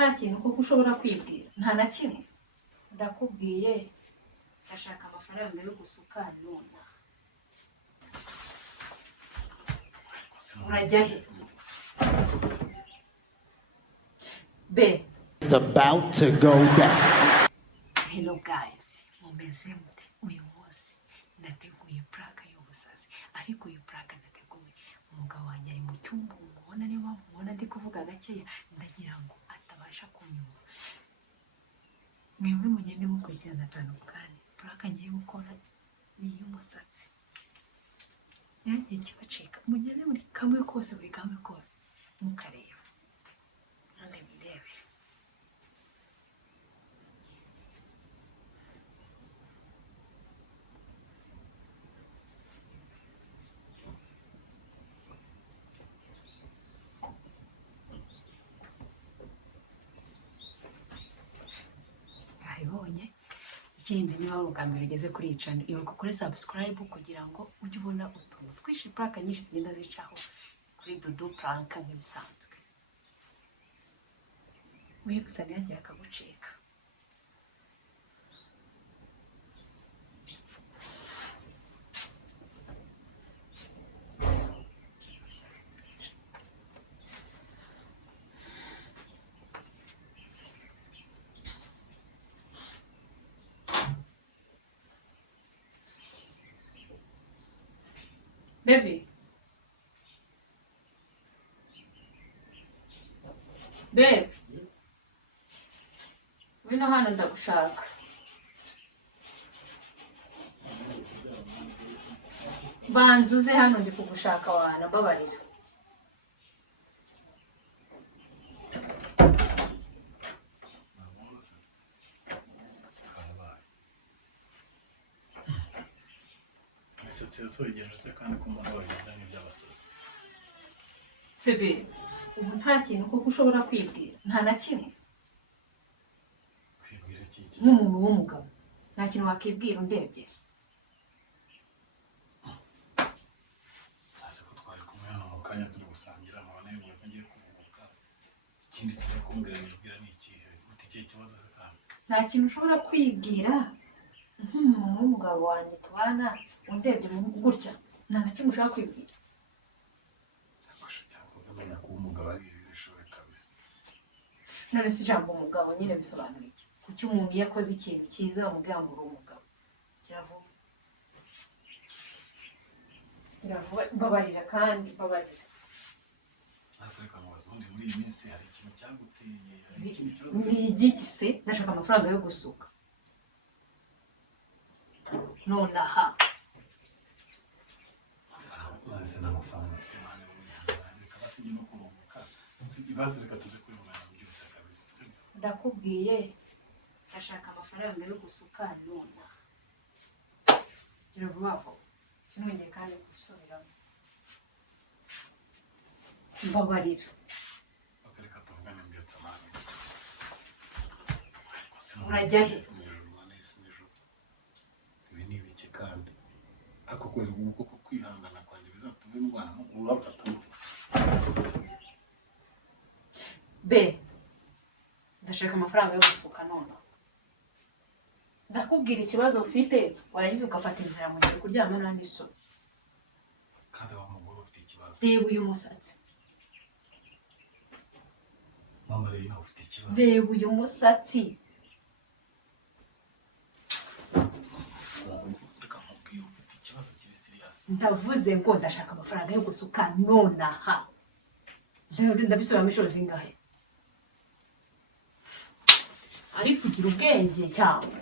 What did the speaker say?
nta kintu kuko ushobora kwibwira nta na kimwe. Ndakubwiye ndashaka amafaranga yo gusuka nona. Urajya he? Be. It's about to go down. Hello guys, mumeze mute? Uyu munsi nateguye prank y'ubusazi, ariko iyo prank nateguye umugabo wanjye ari mu cyumba, mubona niba mubona ndi kuvuga gakeya ndagira ngo atabasha kunyumva. Mwebwe mugende mukurikirana atandukanye, prank ngiye gukora ni iy'umusatsi. Nyange kibacika, mugende buri kamwe kose mukareba. None birebere. Ayibonye ikindi niba ari ubwa mbere ugeze kuri iyi channel ibuka kuri subscribe kugira ngo ujye ubona utuntu twinshi prank nyinshi zigenda zicaho kuri Dudu prank nk'ibisanzwe. Uye gusa nyange akagucika. Baby. Babe. Wino hano ndagushaka. Banza uze hano ndi kugushaka wana babarira. Sebe, ubu nta kintu kuko ushobora kwibwira nta na kimwe. Nk'umuntu w'umugabo nta kintu wakibwira undebye. Ase ko twari kumwe hano mu kanya turi gusangira none ngo ngiye kuvuga ikindi cyo kumbwira nibwira ni ikihe uti ikihe kibazo se kandi Nta kintu ushobora kwibwira nk'umuntu w'umugabo wanjye tubana undebye gutya nta na kimwe ushaka kwibwira. akosha cyangwa kumenya ko umugabo ari ibishoboye kabisa. None se ijambo umugabo nyine bisobanura iki? Kuki umuntu yakoze ikintu cyiza bamubwira ngo uri umugabo? Kiravuga babarira kandi babarira. Ariko mu bazundi muri iyi minsi hari ikintu cyaguteye hari ikintu cyo Ni igiki se? Ndashaka amafaranga yo gusuka. Nonaha. nase n'amafaranga afite mani w'ubuhanzi kabasije no kuruhuka. Ibibazo reka tuze kwiyumvana byose kabisa. Ndakubwiye ndashaka amafaranga yo gusuka nona. Kiravuga ko sinongeye kandi gusubiramo. Babarira. Bakareka tuvugane mbere tamani. Urajya he? Ibi ni ibiki kandi ako kwera uko kwihangana kwanjye bizatuma indwara urapfata. Be. Ndashaka amafaranga yo gusuka nona. Ndakubwira ikibazo ufite waragize ugafata inzira mu gihe kuryama nandi so. Kandi wa mugore ufite ikibazo. Reba uyu musatsi. Mama rero nawe ufite ikibazo. Reba uyu musatsi. Reka mubwire ufite ikibazo kiri serious. Ndavuze ngo ndashaka amafaranga yo gusuka nonaha. Ndabisubiramo inshuro zingahe? Ari kugira ubwenge cyangwa